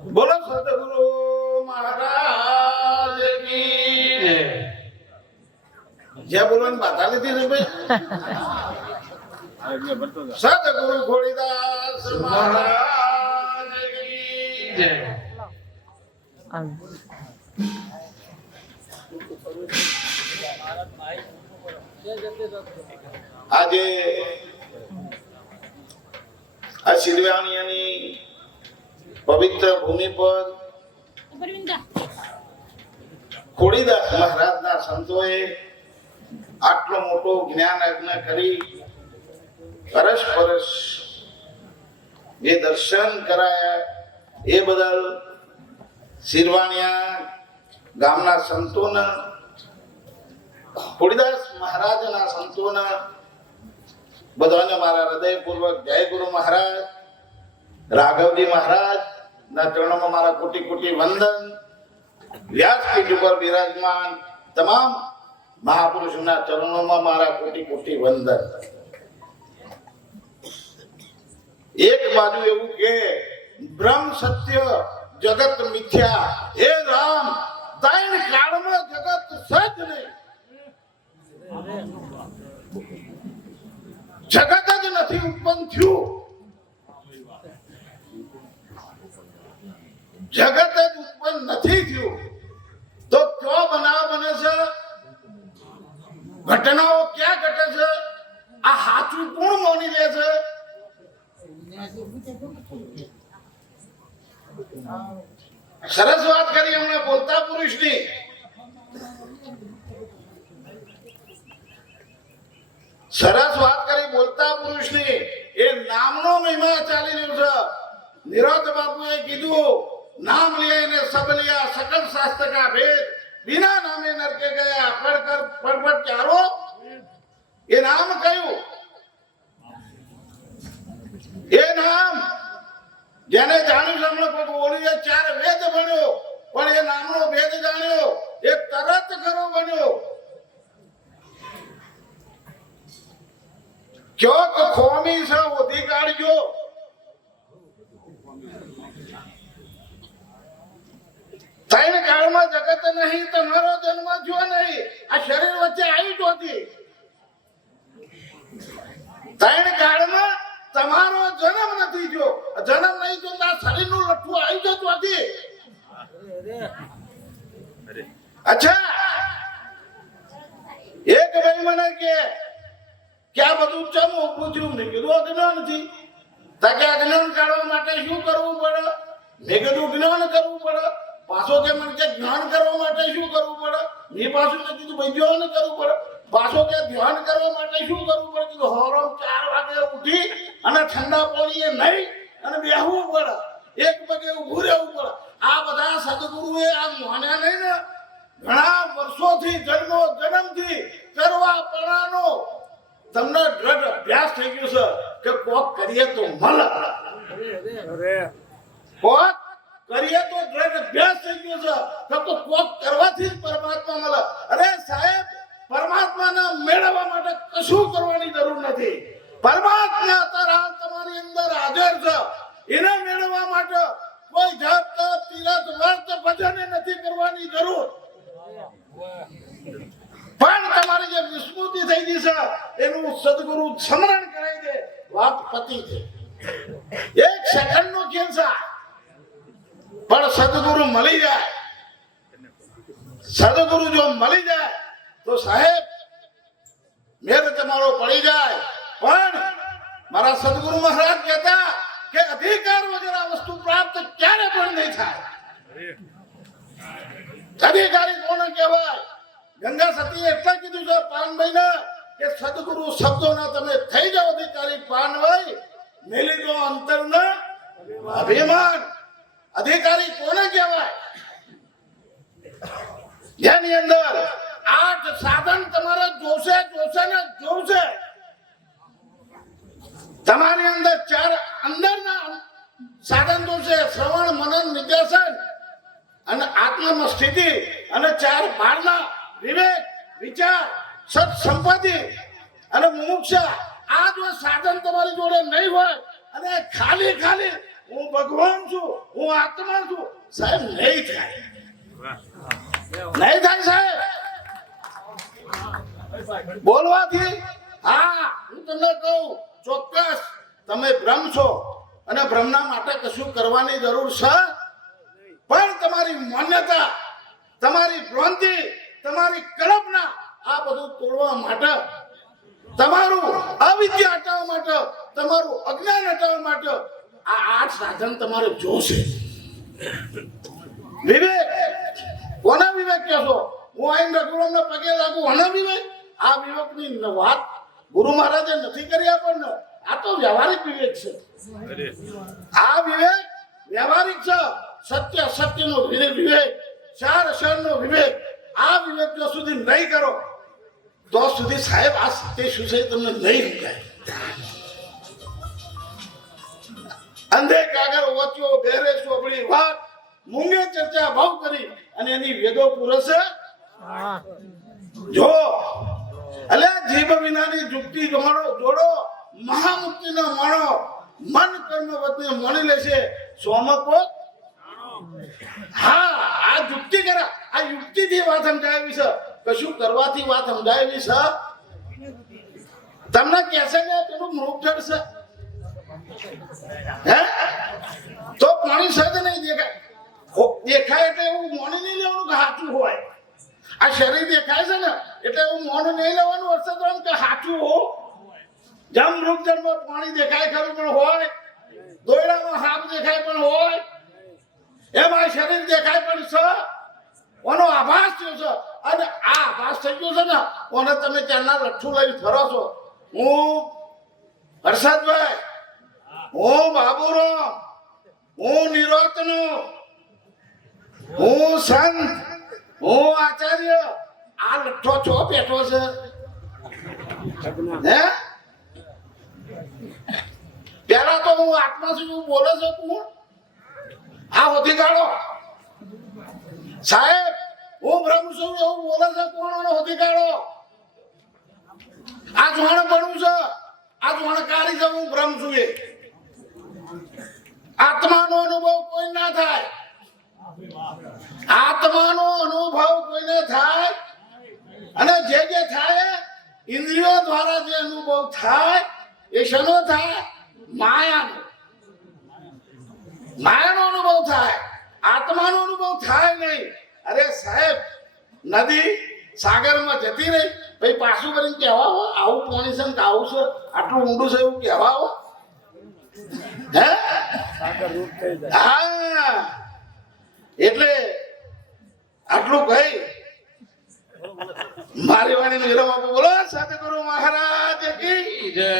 બોલો સદગુરુ મહારાજ કી જય. જય બોલવાની બાધા લીધી છે ભાઈ. સદગુરુ ખોડીદાસ મહારાજ કી જય. આજે આ સિલવાણીયાની પવિત્ર ભૂમિ પર ખોડીદાસ મહારાજના સંતોએ આટલો મોટો જ્ઞાન યજ્ઞ કરી પરસ્પરસ જે દર્શન કરાયા એ બદલ સિરવાણિયા ગામના સંતોના ખોડીદાસ મહારાજના સંતોના બધાને મારા હૃદયપૂર્વક જય ગુરુ મહારાજ. રાઘવજી મહારાજ ના ચરણોમાં મારા કોટી કોટી વંદન. વ્યાસપીઠ ઉપર બિરાજમાન તમામ મહાપુરુષોના ચરણોમાં મારા કોટી કોટી વંદન. એક બાજુ એવું કે બ્રહ્મ સત્ય જગત મિથ્યા, હે રામ તાઈન કાળમાં જગત સજ નહીં. જગત જ નથી ઉત્પન્ન થયું, જગત જ ઉત્પન્ન નથી થયું તો ક્યાં બનાવ બને છે, ઘટનાઓ ક્યાં ઘટે છે, આ સાચું કોણ માની લે છે? સરસ વાત કરી હમણાં બોલતા પુરુષની. સરસ વાત કરી બોલતા પુરુષની. એ નામનો મહિમા ચાલી રહ્યો છે. નિરોધ બાપુએ કીધું નામ लिया ने सब लिया सकल शास्त्र का भेद, बिना नामे नरके गया पढ़कर पढ़ चारो. ये नाम कયું? એ નામ જેને જાણ્યું સમજો બોલીએ ચાર વેદ બન્યો, પણ એ નામનો ભેદ જાણ્યો એ તરત ખરો બન્યો. ચોક ખોમી છે ઓધી કાઢજો. ત્રણ કાળમાં જગત નહીં, તમારો જન્મ થયો નહીં, આ શરીર વચ્ચે આવી જોતી. ત્રણ કાળમાં તમારો જન્મ નથી જો, જન્મ નહીં જો આ શરીરનું લઠ્ઠું આવી જતું હતી. અચ્છા એક ભાઈ મને કે આ બધું ચમ ઉભું થયું? મેં કીધું અજ્ઞાન નથી. તાકે અજ્ઞાન કાઢવા માટે શું કરવું પડે? મેં કીધું જ્ઞાન કરવું પડે. પાછો કે મને કે જ્ઞાન કરવા માટે શું કરવું પડે? મેં પાછું મેં કીધું ભાઈ ધ્યાન કરવું પડે. પાછો કે ધ્યાન કરવા માટે શું કરવું પડે? કીધું હવારે 4 વાગે ઉઠી અને ઠંડા પાણીએ નહીં અને બેહવું પડે, એક પગે ઊભું રહેવું પડે. આ બધા સદગુરુએ આ માન્યા નહીં ને, ઘણા વર્ષોથી જન્મથી કરવા પડાનો તમને દ્રઢ અભ્યાસ થઈ ગયો છે કે કોક કરીએ તો મળે, કોક કરીએ તો દ્રઢ અભ્યાસ થઈ ગયો છે કે કોક કરવાથી જ પરમાત્મા મળે. અરે સાહેબ, પરમાત્માને મેળવવા માટે કશું કરવાની જરૂર નથી. પરમાત્મા અત્યારે તમારી અંદર હાજર છે. એને મેળવવા માટે કોઈ જપ તપ તીરથ વ્રત ભજન નથી કરવાની જરૂર. પણ તમારી જે વિસ્મૃતિ થઈ ગઈ છે એનું સદગુરુ સ્મરણ કરાવી દે, વાત પતી છે. એક સેકન્ડ નો ખેલ છે, પણ સદગુરુ મળી જાય, સદગુરુ જો મળી જાય તો સાહેબ મેર તમારો પડી જાય. પણ મારા સદગુરુ મહારાજ કહેતા કે અધિકાર વગર આ વસ્તુ પ્રાપ્ત ક્યારે પણ નહીં થાય. અધિકારી કોને કહેવાય? ગંગા સતીએ એટલા કીધું છે પાનભાઈને કે સદગુરુ શબ્દોના તમે થઈ જાઓ અધિકારી પાનભાઈ, મેલી દો અંતરના અભિમાન. અધિકારી કોને કહેવાય? જેની અંદર 8 સાધન તમારે જોશે ને જોશે. તમારી અંદર 4 અંદરના સાધન જોશે: શ્રવણ, મનન, નિધ્યાસન અને આત્મ સ્થિતિ, અને 4 બહારના વિવેક, વિચાર, સત સંપત્તિ અને મુમુક્ષા. આ જો સાધન તમારી જોડે નહીં હોય અને ખાલી હું ભગવાન છું, હું આત્મા છું. સાહેબ નહીં થાય, નહીં થાય સાહેબ. બોલવાથી હા હું તમને કહું ચોક્કસ તમે બ્રહ્મ છો અને બ્રહ્મના માટે કશું કરવાની જરૂર છે, પણ તમારી માન્યતા, તમારી ભ્રાંતિ, તમારી કલ્પના આ બધું તોડવા માટે, તમારું અવિદ્યા હટાવવા માટે, તમારું અજ્ઞાન હટાવવા માટે આ 8 સાધન તમારે જોશે. વિવેક, કોના વિવેક કહેશો? હું આઈને રઘુરામના પગે લાગુ, આના વિવેક? આ વિવેકની વાત ગુરુ મહારાજે નથી કરી આપણને. આ તો વ્યવહારિક વિવેક છે. આ વિવેક વ્યવહારિક છે. સત્ય સત્યનો વિવેક, ચાર અક્ષરનો વિવેક. આ વિવેક જો સુધી નહીં કરો તો સુધી સાહેબ આ સત્ય શું છે તમને નહીં સમજાય. અંધે કાગળ ઓચ્યો બેરે સોબળી વાત, મૂંગે ચર્ચા ભાવ કરી અને એની વેદો પુરસે જો. એટલે જીભ વિનાની જુક્તિ જોડો, મહામુક્તિનો માણો મન કર્મ વચ્ચે મણી લેશે સોમકો. હા આ યુક્તિ કરે, આ યુક્તિથી વાત સમજાવી છે, કશું કરવાથી વાત સમજાવી છે. તમને કહેશે ને પેલું મૃગ ચડશે હે તો પાણી સજ નહીં દેખાય. દેખાય એટલે એવું મોની નહીં લેવાનું કે સાચું હોય. આ શરીર દેખાય છે ને એટલે એવું મોનું નહીં લેવાનું અર્થ તો કે સાચું હો. જમ મૃગજળમાં પાણી દેખાય ખરું પણ હોય, દોયડામાં સાપ દેખાય પણ હોય, એમાં શરીર દેખાય પણ છે. ઓનો આભાસ થયો છે અને આ આભાસ થઈ ગયો છે ને ઓને તમે ચારના લઠ્ઠું લઈને ફરો છો. હું હર્ષદભાઈ, હું બાબુરામ, હું નિરોતનો, હું સંત, હું આચાર્ય. આ લઠ્ઠો છો બેઠો છે હે? પેલા તો હું આત્મા છું એવું બોલે છે તું. આ હોતી કાઢો સાહેબ, હું બ્રહ્મ છું એવું બોલે છે કોણ? હોતી કાઢો. આ જોણ બનવું છે, આ જોણ કાઢી છે હું બ્રહ્મ છું એ. આત્માનો અનુભવ કોઈ ના થાય, આત્માનો અનુભવ કોઈને થાય અને જે થાય ઇન્દ્રિયો દ્વારા જે અનુભવ થાય એ શેનો થાય? માયાનો. માયાનો અનુભવ થાય, આત્માનો અનુભવ થાય નહીં. અરે સાહેબ, નદી સાગરમાં જતી રહી પછી પાછું કરીને કહેવા હો આવું પાણી છે કે આવું છે, આટલું ઊંડું છે એવું કહેવા હો હે? હા એટલે આટલું કહી મારી વાણી વિરામ આપો. બોલો સદગુરુ મહારાજ કી જય.